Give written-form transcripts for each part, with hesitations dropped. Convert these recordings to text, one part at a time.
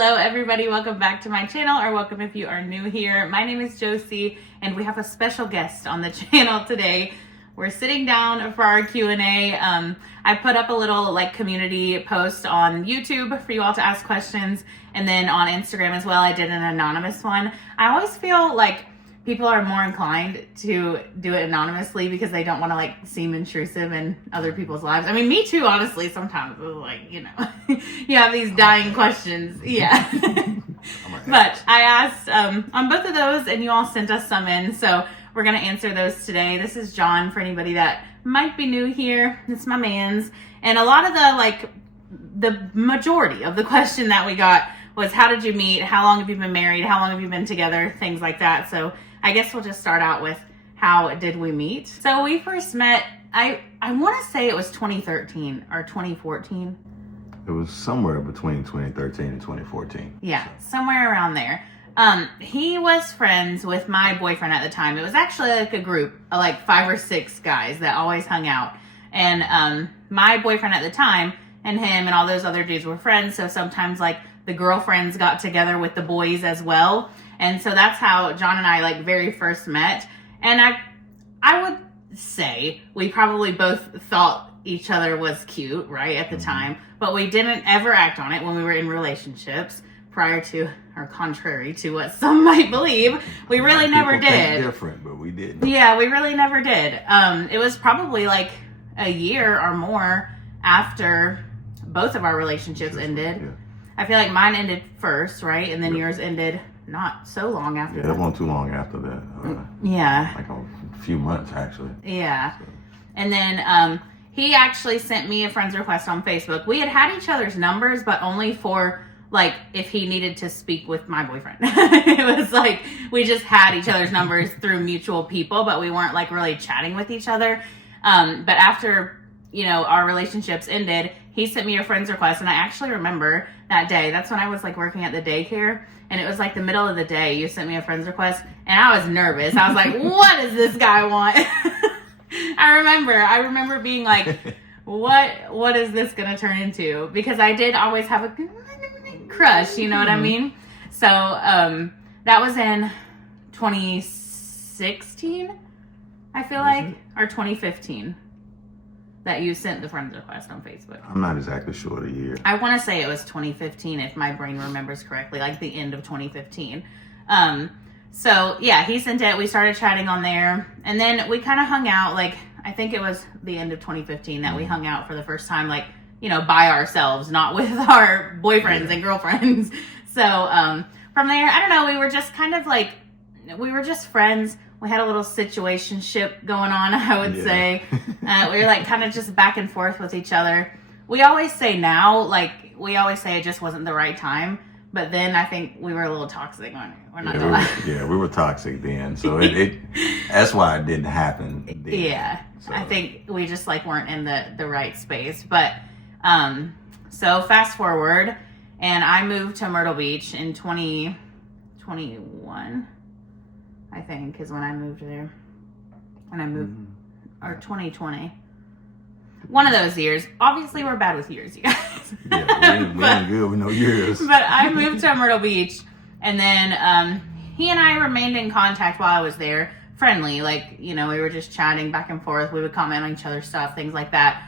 Hello everybody, welcome back to my channel, or welcome if you are new here. My name is Josie and we have a special guest on the channel today. We're sitting down for our Q&A. I put up a little community post on YouTube for you all to ask questions, and then on Instagram as well I did an anonymous one. I always feel like people are more inclined to do it anonymously because they don't want to seem intrusive in other people's lives. I mean, me too, honestly, sometimes you have these dying questions. Yeah. But I asked on both of those and you all sent us some in. So we're going to answer those today. This is John for anybody that might be new here. It's my man's. And a lot of the majority of the question that we got was, how did you meet? How long have you been married? How long have you been together? Things like that. So I guess we'll just start out with, how did we meet? So we first met, I want to say it was 2013 or 2014. It was somewhere between 2013 and 2014. Yeah, somewhere around there. He was friends with my boyfriend at the time. It was actually a group of 5 or 6 guys that always hung out. And my boyfriend at the time and him and all those other dudes were friends. So sometimes the girlfriends got together with the boys as well. And so that's how John and I very first met. And I would say we probably both thought each other was cute, right, at the time, but we didn't ever act on it when we were in relationships prior to, or contrary to what some might believe. We really never did. Different, but we didn't. Yeah, we really never did. It was probably a year or more after both of our relationships ended. Yeah. I feel like mine ended first, right? And then yours ended not so long after that. It wasn't too long after that. Yeah. A few months, actually. Yeah. So. And then he actually sent me a friend's request on Facebook. We had each other's numbers, but only for, if he needed to speak with my boyfriend. It was we just had each other's numbers through mutual people, but we weren't, really chatting with each other. But after, our relationships ended, he sent me a friend's request, and I actually remember that day. That's when I was like working at the daycare, and it was the middle of the day. You sent me a friend's request, and I was nervous. I was like, what does this guy want? I remember being like, what is this gonna turn into? Because I did always have a crush, you know what I mean? So that was in 2016, I feel or 2015. That you sent the friend's request on Facebook. I'm not exactly sure the year. I want to say it was 2015, if my brain remembers correctly, the end of 2015. So yeah, he sent it. We started chatting on there, and then we kind of hung out. I think it was the end of 2015 that we hung out for the first time, by ourselves, not with our boyfriends and girlfriends. So from there, I don't know. We were just kind of we were just friends. We had a little situationship going on, I would say. We were kind of just back and forth with each other. We always say now, we always say it just wasn't the right time. But then I think we were a little toxic on it. We're not gonna lie. Yeah, we were toxic then. So it that's why it didn't happen then. Yeah. So. I think we just weren't in the right space. But so fast forward, and I moved to Myrtle Beach in 2021. I think is when I moved there. When I moved, or 2020. One of those years. Obviously, we're bad with years, you guys. Yeah, we ain't good with no years. But I moved to Myrtle Beach, and then he and I remained in contact while I was there. Friendly, we were just chatting back and forth. We would comment on each other's stuff, things like that.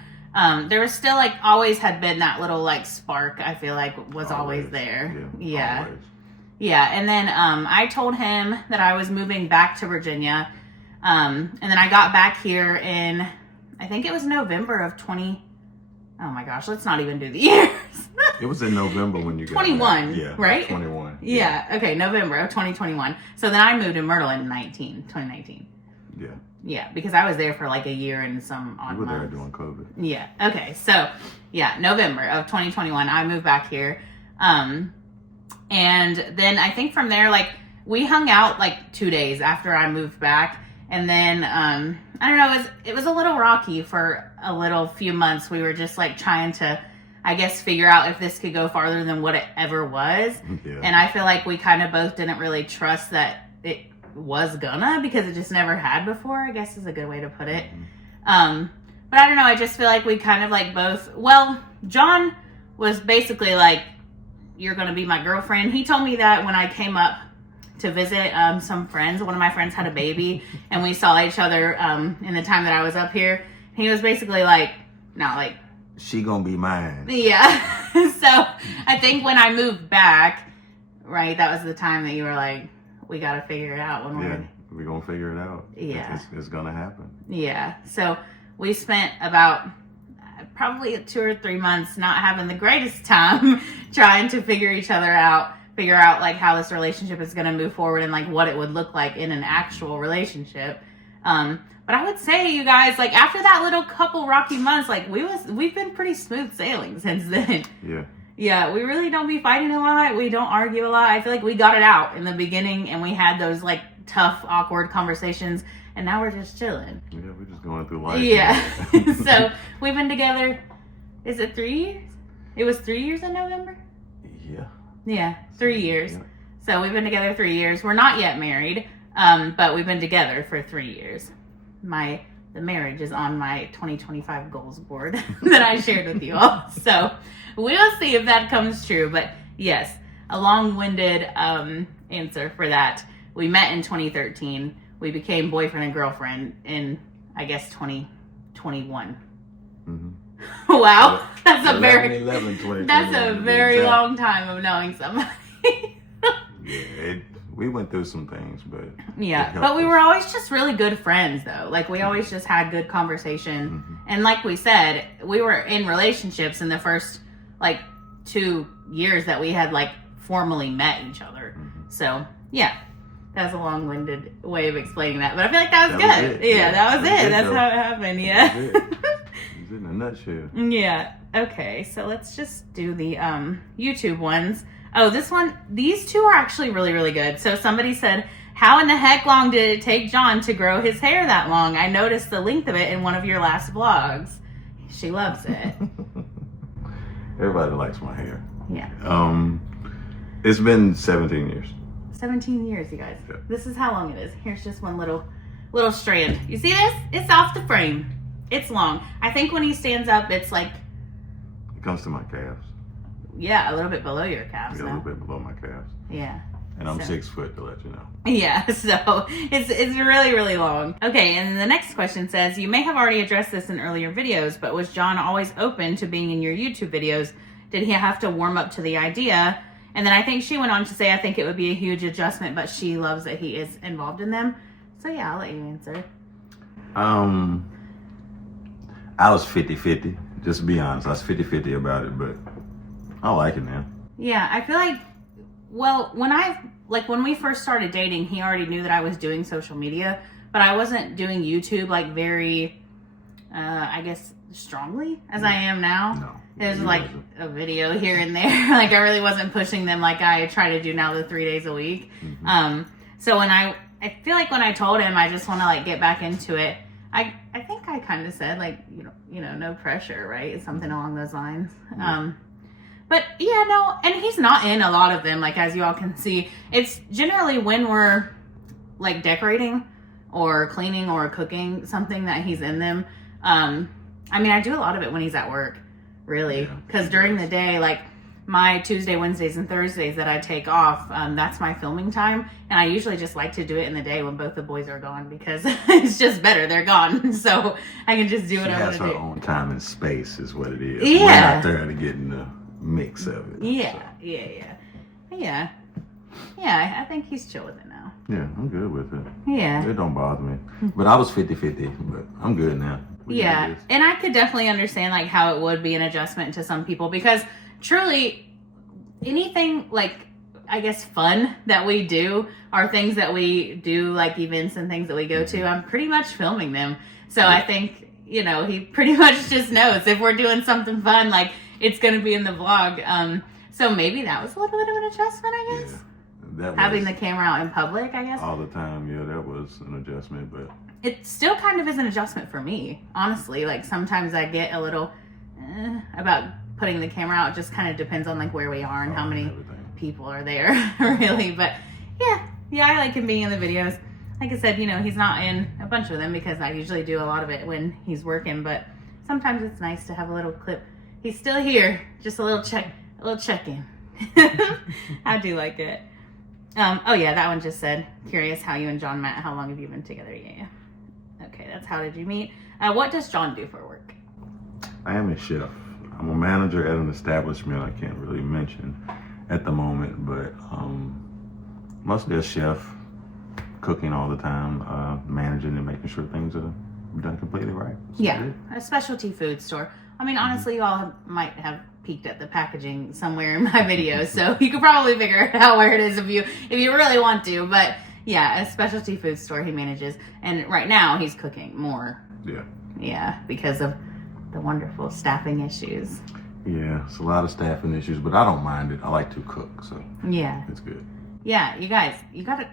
There was still, always had been that little, spark, I feel was always there. Yeah. Always. Yeah, and then I told him that I was moving back to Virginia, and then I got back here in, I think it was November of oh my gosh, let's not even do the years. It was in November when you got 21, yeah, right? 21. Yeah, okay, November of 2021. So then I moved to Myrtle in 2019. Yeah. Yeah, because I was there for a year and some odd months. You were there during COVID. Yeah, okay, so yeah, November of 2021, I moved back here. And then I think from there, we hung out 2 days after I moved back. And then, I don't know, it was a little rocky for a few months. We were just trying to, I guess, figure out if this could go farther than what it ever was. Yeah. And I feel we kind of both didn't really trust that it was gonna, because it just never had before, I guess is a good way to put it. But I don't know, I just feel we kind of both, well, John was basically you're going to be my girlfriend. He told me that when I came up to visit some friends. One of my friends had a baby, and we saw each other in the time that I was up here. He was basically like, not like, she gonna be mine. yeah. So I think when I moved back, right, that was the time that you were like, we got to figure it out. We're gonna figure it out. Yeah. It's gonna happen. Yeah. So we spent about probably 2 or 3 months not having the greatest time trying to figure out like how this relationship is going to move forward and like what it would look like in an actual relationship. But I would say, you guys, like after that little couple rocky months, like we've been pretty smooth sailing since then. Yeah. Yeah, we really don't be fighting a lot. We don't argue a lot. I feel like we got it out in the beginning and we had those like tough, awkward conversations, and now we're just chilling. Yeah, we're just going through life. Yeah. So we've been together, is it 3 years? It was 3 years in November? Yeah. Yeah, 3 years. Yeah. So we've been together 3 years. We're not yet married, but we've been together for 3 years. The marriage is on my 2025 goals board that I shared with you all. So we'll see if that comes true. But yes, a long-winded answer for that. We met in 2013. We became boyfriend and girlfriend in, I guess, 2021. Mm-hmm. Wow, that's a very long time of knowing somebody. Yeah, we went through some things, but yeah, but we were always just really good friends, though. Like we always just had good conversation, mm-hmm. And like we said, we were in relationships in the first like 2 years that we had like formally met each other. Mm-hmm. So yeah. That was a long-winded way of explaining that, but I feel like that was good. Yeah, that was it. That's how it happened. Yeah. It was in a nutshell. Yeah. Okay, so let's just do the YouTube ones. Oh, these two are actually really, really good. So somebody said, how in the heck long did it take John to grow his hair that long? I noticed the length of it in one of your last vlogs. She loves it. Everybody likes my hair. Yeah. It's been 17 years. 17 years, you guys. Yeah. This is how long it is. Here's just one little strand. You see this? It's off the frame. It's long. I think when he stands up, it's like... It comes to my calves. Yeah, a little bit below your calves. Yeah, a little bit below my calves. Yeah. And I'm 6 foot, to let you know. Yeah, so it's really, really long. Okay, and the next question says, you may have already addressed this in earlier videos, but was John always open to being in your YouTube videos? Did he have to warm up to the idea? And then I think she went on to say, I think it would be a huge adjustment, but she loves that he is involved in them. So yeah, I'll let you answer. I was 50-50. Just to be honest, I was 50-50 about it, but I like it now. Yeah, I feel like, well, when we first started dating, he already knew that I was doing social media, but I wasn't doing YouTube like very, I guess, strongly as I am now. No. It was like a video here and there. Like I really wasn't pushing them like I try to do now, the 3 days a week. Mm-hmm. So when I feel like when I told him I just want to like get back into it, I think I kind of said like, you know, no pressure, right? Something along those lines. Mm-hmm. But yeah, no, and he's not in a lot of them. Like as you all can see, it's generally when we're like decorating or cleaning or cooking something that he's in them. I mean, I do a lot of it when he's at work. Really, because during the day, like my Tuesday, Wednesdays, and Thursdays that I take off, that's my filming time, and I usually just like to do it in the day when both the boys are gone because it's just better. They're gone, so I can just do what I want to do. She has her own time and space, is what it is. Yeah, we're not there to get in the mix of it. Yeah, so. Yeah. I think he's chill with it now. Yeah, I'm good with it. Yeah, it don't bother me. But I was 50-50, but I'm good now. Yeah, and I could definitely understand like how it would be an adjustment to some people because truly anything like I guess fun that we do are things that we do like events and things that we go to. I'm pretty much filming them. So I think, he pretty much just knows if we're doing something fun, like it's going to be in the vlog. So maybe that was a little bit of an adjustment, I guess. Yeah, having the camera out in public, I guess. All the time, yeah, that was an adjustment, but... It still kind of is an adjustment for me, honestly. Like sometimes I get a little about putting the camera out. It just kind of depends on like where we are and how many people are there, really. But yeah, I like him being in the videos. Like I said, he's not in a bunch of them because I usually do a lot of it when he's working. But sometimes it's nice to have a little clip. He's still here, just a little check-in. I do like it. Oh yeah, that one just said, curious how you and John met. How long have you been together? Yeah. Okay, that's how did you meet? What does John do for work? I am a chef. I'm a manager at an establishment I can't really mention at the moment, but mostly a chef, cooking all the time, managing and making sure things are done completely right. So Yeah, a specialty food store. I mean, honestly, you all might have peeked at the packaging somewhere in my videos, so you could probably figure out where it is if you really want to. But yeah, a specialty food store he manages, and right now he's cooking more. Yeah, because of the wonderful staffing issues. Yeah, it's a lot of staffing issues, but I don't mind it. I like to cook, so yeah, it's good. Yeah, you guys, you gotta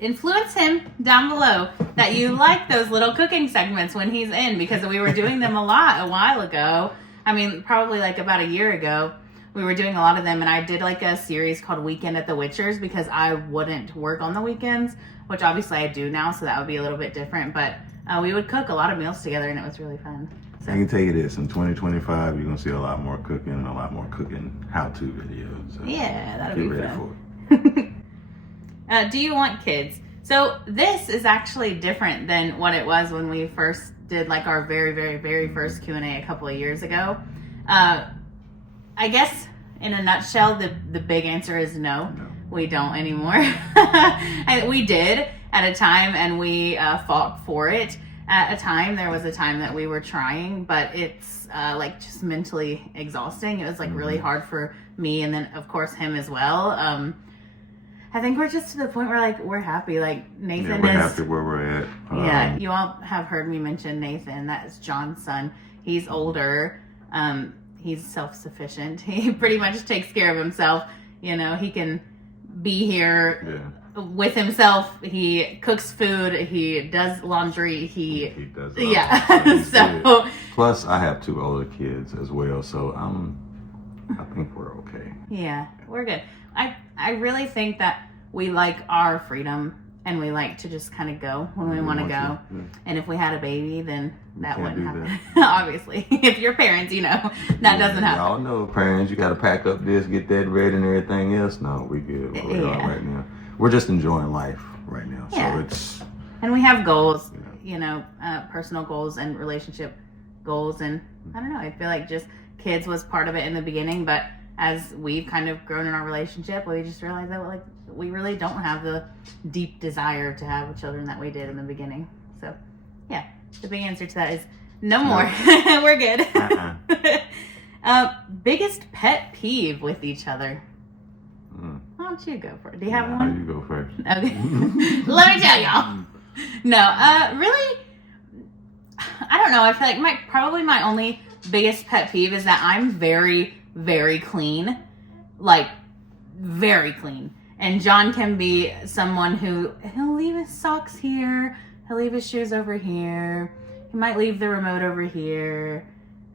influence him down below that you like those little cooking segments when he's in, because we were doing them a lot a while ago. I mean, probably like about a year ago, we were doing a lot of them, and I did like a series called Weekend at the Witchers because I wouldn't work on the weekends, which obviously I do now, so that would be a little bit different, but we would cook a lot of meals together, and it was really fun. So. I can tell you this, in 2025, you're going to see a lot more cooking and a lot more cooking how-to videos. So yeah, that'll be fun. For it. Do you want kids? So this is actually different than what it was when we first did like our very, very, very first Q&A a couple of years ago. I guess in a nutshell, the big answer is no. We don't anymore. We did at a time, and we fought for it. At a time, there was a time that we were trying, but it's like just mentally exhausting. It was like really hard for me, and then of course him as well. I think we're just to the point where like we're happy. Like Nathan we're is happy where we're at. Yeah, you all have heard me mention Nathan. That is John's son. He's older. He's self-sufficient. He pretty much takes care of himself. You know, he can be here with himself. He cooks food. He does laundry. He does. So plus, I have 2 older kids as well, so I think we're okay. Yeah, we're good. I really think that we like our freedom, and we like to just kind of go when we want to go. Yeah. And if we had a baby, then that wouldn't happen. Obviously, if you're parents, you know that doesn't happen. Y'all know parents, you got to pack up this, get that ready, and everything else. No, we good where we are right now. We're just enjoying life right now. Yeah. So it's. And we have goals, you know, personal goals and relationship goals, and I don't know. I feel like just kids was part of it in the beginning, but as we've kind of grown in our relationship, we just realized that like we really don't have the deep desire to have children that we did in the beginning. So, yeah, the big answer to that is no more. We're good. Biggest pet peeve with each other. Why don't you go for it? Do you have one? You go first. Okay. Let me tell y'all. No, really, I don't know. I feel like probably my only biggest pet peeve is that I'm very, very clean. Like, very clean. And John can be someone he'll leave his socks here. He'll leave his shoes over here. He might leave the remote over here.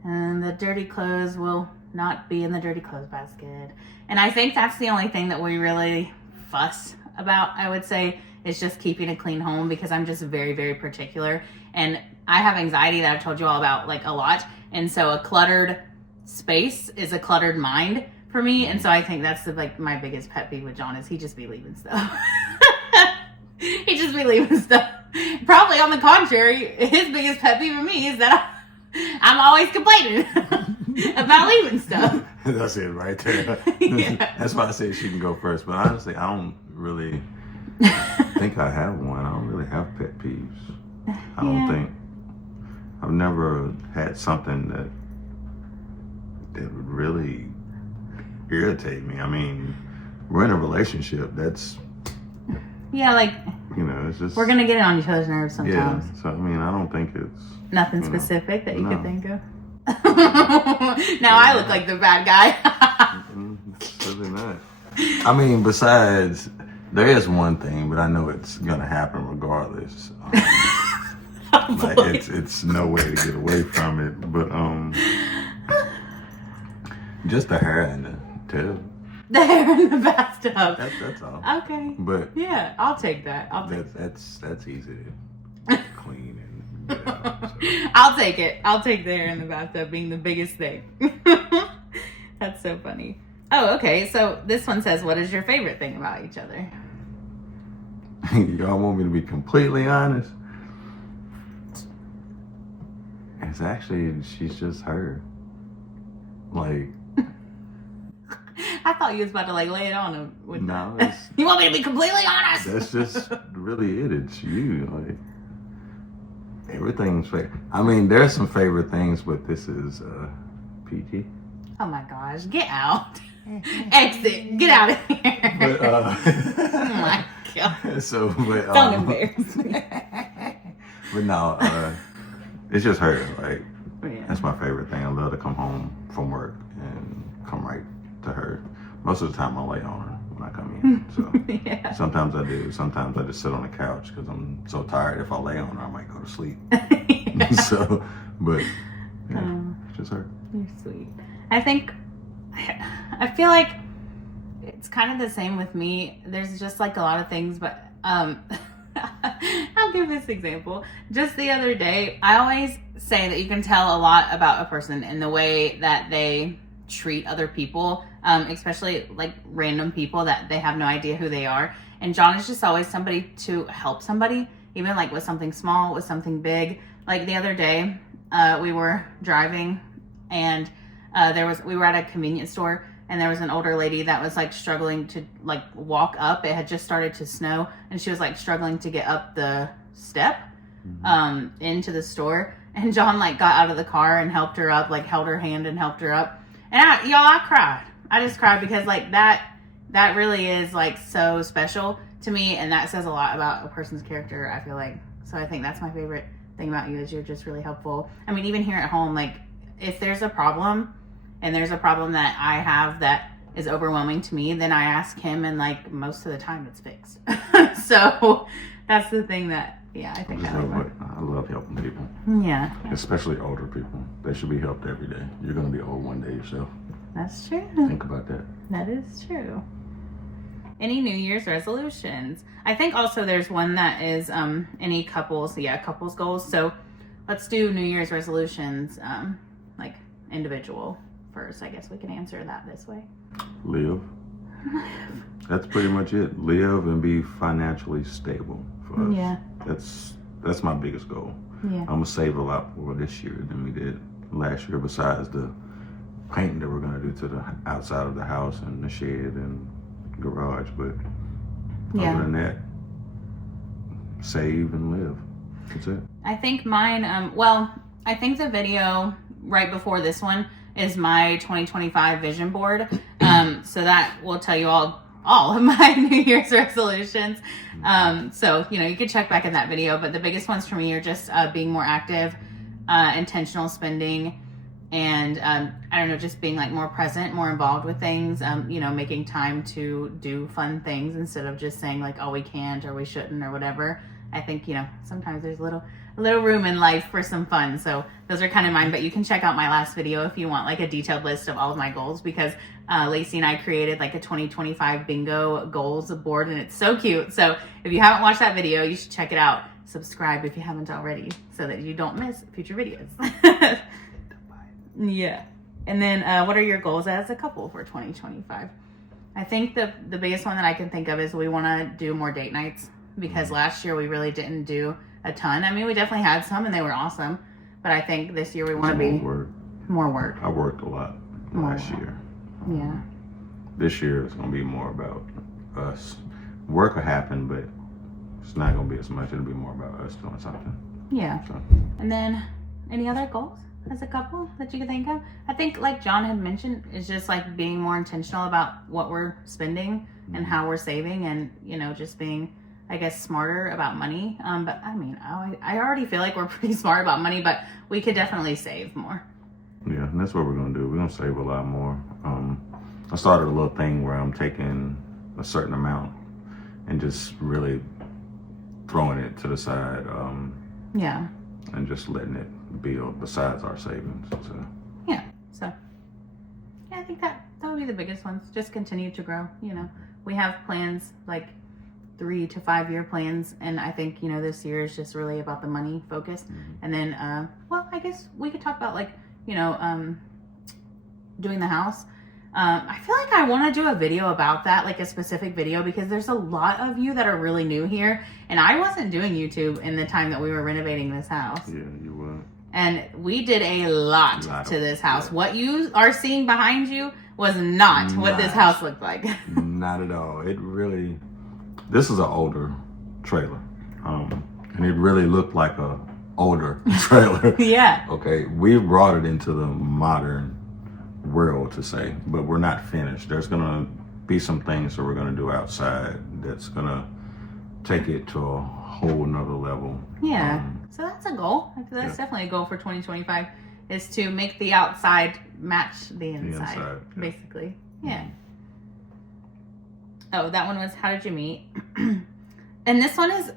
And the dirty clothes will not be in the dirty clothes basket. And I think that's the only thing that we really fuss about, I would say, is just keeping a clean home, because I'm just very, very particular. And I have anxiety that I've told you all about like a lot. And so a cluttered space is a cluttered mind for me. And so I think that's like my biggest pet peeve with John is he just be leaving stuff. He just be leaving stuff. Probably on the contrary, his biggest pet peeve for me is that I'm always complaining about leaving stuff. That's it right there. Yeah. That's why I said she can go first. But honestly, I don't really think I have one. I don't really have pet peeves. I don't think. I've never had something that would really irritate me. I mean, we're in a relationship. That's like, you know, it's just we're gonna get on each other's nerves sometimes. Yeah. So I mean, I don't think it's nothing specific that you could think of. Now I look like the bad guy. It's really not. I mean, besides, there is one thing, but I know it's gonna happen regardless. Like it's no way to get away from it, but just the hair in the tub. The hair in the bathtub. That's all. Okay. But yeah, I'll take that. That's easy to clean and get out. So. I'll take it. I'll take the hair in the bathtub being the biggest thing. That's so funny. Oh, okay. So this one says, what is your favorite thing about each other? Y'all want me to be completely honest? It's actually, she's just her. Like, I thought you was about to like lay it on him with no, that. You want me to be completely honest? that's just really it. It's you. Like, everything's favorite. I mean, there's some favorite things, but this is PG. Oh my gosh, get out. Exit. Get out of here. But, oh my god. So, but Don't embarrass me. but no, it's just her. Like, Yeah. that's my favorite thing. I love to come home from work and come right to her. Most of the time I lay on her when I come in. So Yeah. sometimes I do. Sometimes I just sit on the couch because I'm so tired. If I lay on her, I might go to sleep. Yeah. So, but yeah, it's just her. You're sweet. I think, I feel like it's kind of the same with me. There's just like a lot of things, but I'll give this example. Just the other day, I always say that you can tell a lot about a person in the way that they treat other people, especially like random people that they have no idea who they are. And John is just always somebody to help somebody, even like with something small, with something big. Like the other day, we were driving and we were at a convenience store and there was an older lady that was like struggling to like walk up. It had just started to snow and she was like struggling to get up the step into the store. And John like got out of the car and helped her up, like held her hand and helped her up. And I cried. I just cried because like that really is like so special to me. And that says a lot about a person's character, I feel like. So I think that's my favorite thing about you is you're just really helpful. I mean, even here at home, like if there's a problem and there's a problem that I have that is overwhelming to me, then I ask him and like most of the time it's fixed. So that's the thing that, yeah, I think I love helping people. Yeah. Especially older people. They should be helped every day. You're going to be old one day yourself. That's true. Think about that. That is true. Any New Year's resolutions? I think also there's one that is any couples goals. So let's do New Year's resolutions, like individual first. I guess we can answer that this way. Live. That's pretty much it. Live and be financially stable for us. Yeah. That's my biggest goal. Yeah. I'm gonna save a lot more this year than we did last year, besides the painting that we're gonna do to the outside of the house and the shed and garage. But Yeah. other than that, save and live. That's it. I think mine, I think the video right before this one is my 2025 vision board. So that will tell you all of my New Year's resolutions. So, you can check back in that video, but the biggest ones for me are just being more active, intentional spending, and I don't know, just being like more present, more involved with things, making time to do fun things instead of just saying like, oh, we can't or we shouldn't or whatever. I think, sometimes there's a little room in life for some fun. So those are kind of mine, but you can check out my last video if you want like a detailed list of all of my goals, because Lacey and I created like a 2025 bingo goals board and it's so cute. So if you haven't watched that video, you should check it out. Subscribe if you haven't already so that you don't miss future videos. Yeah. And then what are your goals as a couple for 2025? I think the biggest one that I can think of is we want to do more date nights, because last year we really didn't do a ton. I mean, we definitely had some and they were awesome, but I think this year we want to be more work. I worked a lot last year. Yeah. This year it's going to be more about us. Work will happen, but it's not going to be as much. It'll be more about us doing something. Yeah. So. And then any other goals as a couple that you can think of? I think like John had mentioned, is just like being more intentional about what we're spending and how we're saving, and, just being, I guess, smarter about money. But I mean, I already feel like we're pretty smart about money, but we could definitely save more. Yeah, and that's what we're going to do. We're going to save a lot more. I started a little thing where I'm taking a certain amount and just really throwing it to the side. Yeah. And just letting it build besides our savings. So. Yeah. So, yeah, I think that would be the biggest ones. Just continue to grow. We have plans like 3 to 5 year plans, and I think this year is just really about the money focus. And then I guess we could talk about like doing the house. I feel like I want to do a video about that, like a specific video, because there's a lot of you that are really new here, and I wasn't doing YouTube in the time that we were renovating this house. Yeah, you were. And we did a lot to this house. Yeah. What you are seeing behind you was not what this house looked like. Not at all. This is an older trailer. And it really looked like a older trailer. Yeah. Okay, we brought it into the modern world, to say, but we're not finished. There's gonna be some things that we're gonna do outside that's gonna take it to a whole nother level. Yeah. So that's a goal. That's definitely a goal for 2025, is to make the outside match the inside, basically. Yeah. Oh, that one was, how did you meet? And this one is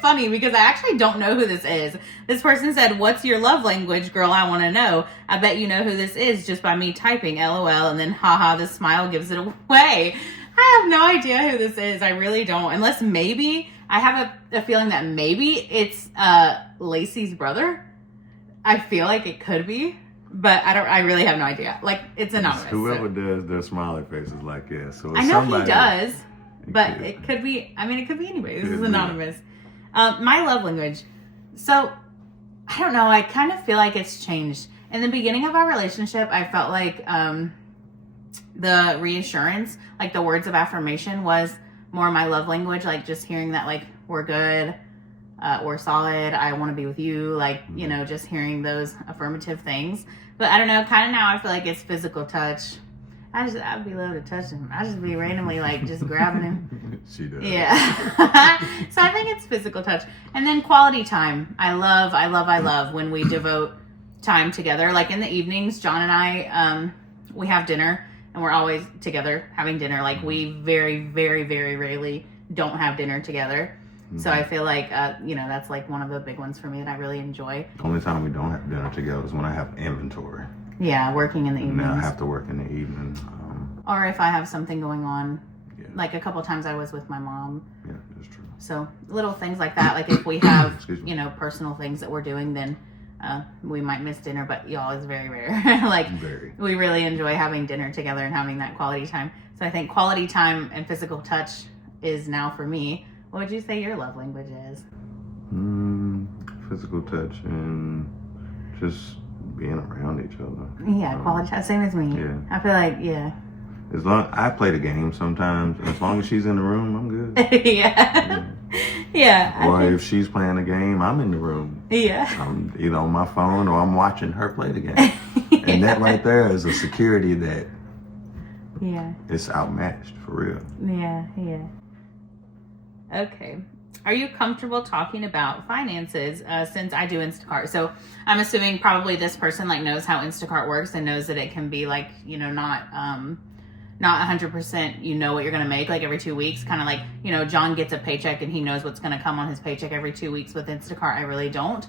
funny because I actually don't know who this is. This person said, "What's your love language, girl? I want to know. I bet you know who this is just by me typing LOL, and then haha, the smile gives it away." I have no idea who this is. I really don't. Unless maybe I have a feeling that maybe it's Lacey's brother. I feel like it could be, but I really have no idea. Like, it's anonymous. Whoever does their smiley faces like this. So I know he does. But it could be, I mean, it could be anyway. This is anonymous. My love language. So, I don't know. I kind of feel like it's changed. In the beginning of our relationship, I felt like the reassurance, like the words of affirmation, was more my love language. Like, just hearing that, like, we're good, we're solid, I want to be with you. Like, you know, just hearing those affirmative things. But I don't know. Kind of now I feel like it's physical touch. I'd be love to touch him. I'd just be randomly like just grabbing him. She does. Yeah. So I think it's physical touch. And then quality time. I love when we devote time together. Like in the evenings, John and I, we have dinner and we're always together having dinner. Like we very, very, very rarely don't have dinner together. Mm-hmm. So I feel like, you know, that's like one of the big ones for me that I really enjoy. The only time we don't have dinner together is when I have inventory. Yeah, working in the evenings. Now I have to work in the evening. Or if I have something going on. Yeah. Like a couple times I was with my mom. Yeah, that's true. So little things like that. Like if we have, you know, personal things that we're doing, then we might miss dinner. But y'all, is very rare. Like we really enjoy having dinner together and having that quality time. So I think quality time and physical touch is now for me. What would you say your love language is? Physical touch and just being around each other. Yeah, quality time. Same as me. Yeah. I feel like, yeah. As long I play the game sometimes, as long as she's in the room, I'm good. Yeah. Yeah. Or if she's playing the game, I'm in the room. Yeah. I'm either on my phone or I'm watching her play the game. Yeah. And that right there is a security that it's outmatched for real. Yeah, yeah. Okay. Are you comfortable talking about finances since I do Instacart? So I'm assuming probably this person like knows how Instacart works and knows that it can be like, you know, not 100%, you know what you're going to make like every 2 weeks. Kind of like, you know, John gets a paycheck and he knows what's going to come on his paycheck every 2 weeks. With Instacart, I really don't.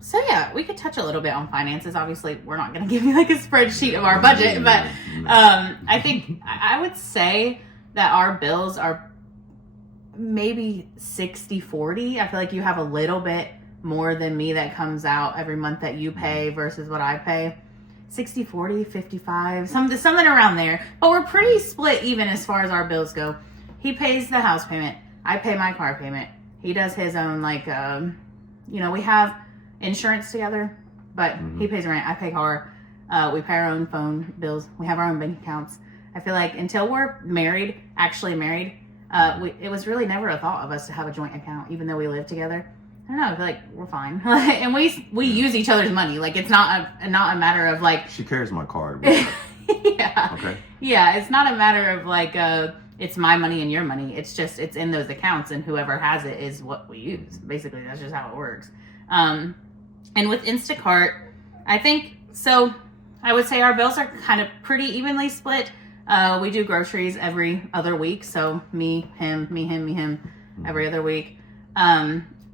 So yeah, we could touch a little bit on finances. Obviously, we're not going to give you like a spreadsheet of our budget, but I think I would say that our bills are maybe 60-40. I feel like you have a little bit more than me that comes out every month that you pay versus what I pay. 60-40, 55, something around there. But we're pretty split even as far as our bills go. He pays the house payment. I pay my car payment. He does his own, like, you know, we have insurance together, but he pays rent. I pay car. We pay our own phone bills. We have our own bank accounts. I feel like until we're married, actually married, it was really never a thought of us to have a joint account, even though we live together. I don't know. I feel like we're fine, and we use each other's money. Like it's not a matter of like she carries my card. Yeah. Okay. Yeah, it's not a matter of like it's my money and your money. It's just it's in those accounts, and whoever has it is what we use. Basically, that's just how it works. And with Instacart, I think so. I would say our bills are kind of pretty evenly split. We do groceries every other week. So me, him, every other week.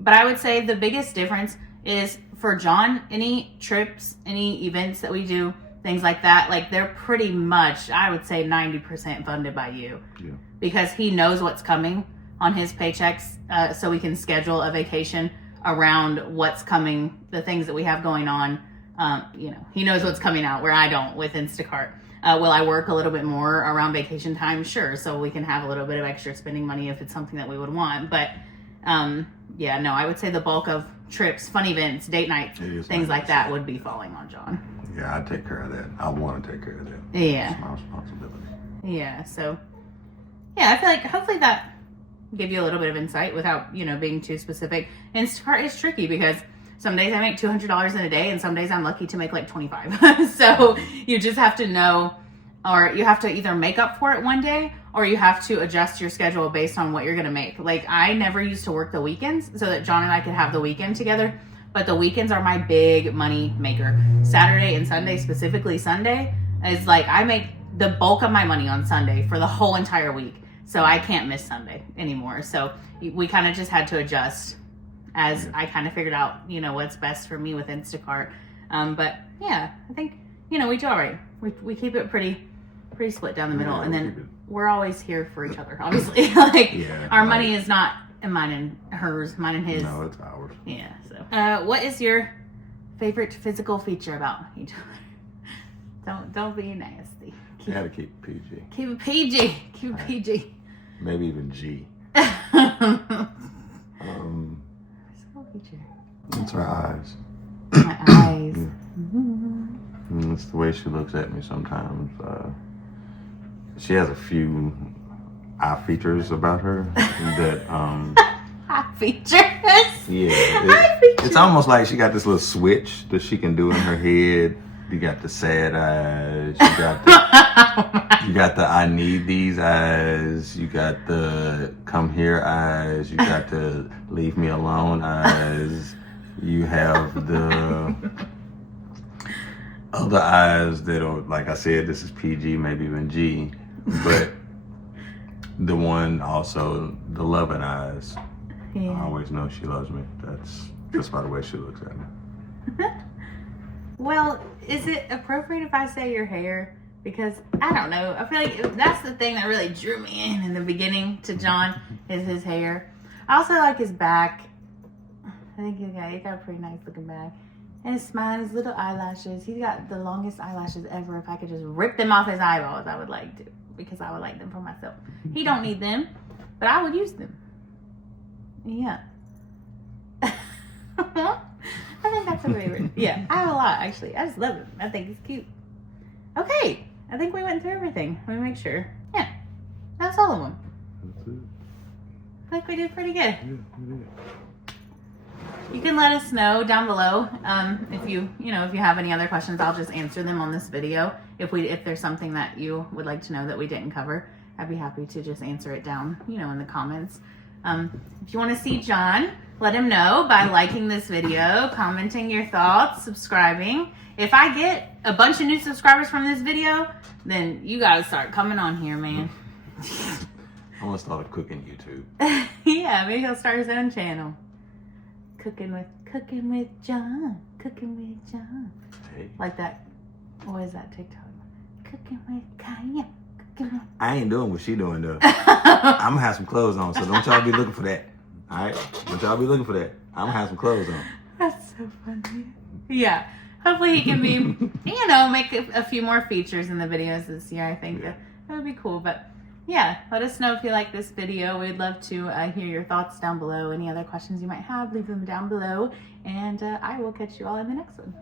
But I would say the biggest difference is for John, any trips, any events that we do, things like that, like they're pretty much, I would say 90% funded by you. Yeah. Because he knows what's coming on his paychecks. So we can schedule a vacation around what's coming, the things that we have going on. You know, he knows what's coming out where I don't with Instacart. Will I work a little bit more around vacation time? Sure. So we can have a little bit of extra spending money if it's something that we would want. But yeah, no, I would say the bulk of trips, fun events, date nights, things like that would be falling on John. Yeah, I take care of that. I want to take care of that. Yeah. It's my responsibility. Yeah. So yeah, I feel like hopefully that give you a little bit of insight without, being too specific. Instacart is tricky because some days I make $200 in a day and some days I'm lucky to make like 25. So you just have to know, or you have to either make up for it one day or you have to adjust your schedule based on what you're going to make. Like I never used to work the weekends so that John and I could have the weekend together, but the weekends are my big money maker. Saturday and Sunday, specifically Sunday, is like I make the bulk of my money on Sunday for the whole entire week. So I can't miss Sunday anymore. So we kind of just had to adjust as I kind of figured out, what's best for me with Instacart. But yeah, I think, we do all right. We keep it pretty split down the middle. And then we're always here for each other, obviously. Our money is not mine and hers, mine and his. No, it's ours. Yeah. So what is your favorite physical feature about each other? Don't be nasty. You gotta keep it PG. Keep it PG. Keep it PG. Maybe even G. Physical feature. It's her eyes. My eyes. It's the way she looks at me sometimes. She has a few eye features about her that Eye features. yeah, it's almost like she got this little switch that she can do in her head. You got the sad eyes. You got the I need these eyes. You got the come here eyes. You got the leave me alone eyes. You have the other eyes that are, like I said, this is PG, maybe even G. But the one also, the loving eyes. Yeah. I always know she loves me. That's just by the way she looks at me. Well, is it appropriate if I say your hair? Because I don't know. I feel like that's the thing that really drew me in the beginning to John is his hair. I also like his back. I think he got a pretty nice looking back. And his smile, his little eyelashes. He's got the longest eyelashes ever. If I could just rip them off his eyeballs, I would like to. Because I would like them for myself. He don't need them, but I would use them. Yeah. I think that's a favorite. Yeah, I have a lot actually. I just love him. I think he's cute. Okay, I think we went through everything. Let me make sure. Yeah, that's all of them. That's it. I think we did pretty good. Yeah, we did. You can let us know down below if you have any other questions. I'll just answer them on this video. If there's something that you would like to know that we didn't cover, I'd be happy to just answer it down, in the comments. If you want to see John, let him know by liking this video, commenting your thoughts, subscribing. If I get a bunch of new subscribers from this video, then you gotta start coming on here, man. I want to start a cooking YouTube. Yeah, maybe he'll start his own channel. Cooking with John. Cooking with John. Hey. Like that. What is that TikTok? Cooking with Kanye. Cooking with... I ain't doing what she doing though. I'm gonna have some clothes on, so don't y'all be looking for that. All right, don't y'all be looking for that. I'm gonna have some clothes on. That's so funny. Yeah. Hopefully he can be, make a few more features in the videos this year. I think that would be cool. But yeah, let us know if you like this video. We'd love to hear your thoughts down below. Any other questions you might have, leave them down below. And I will catch you all in the next one.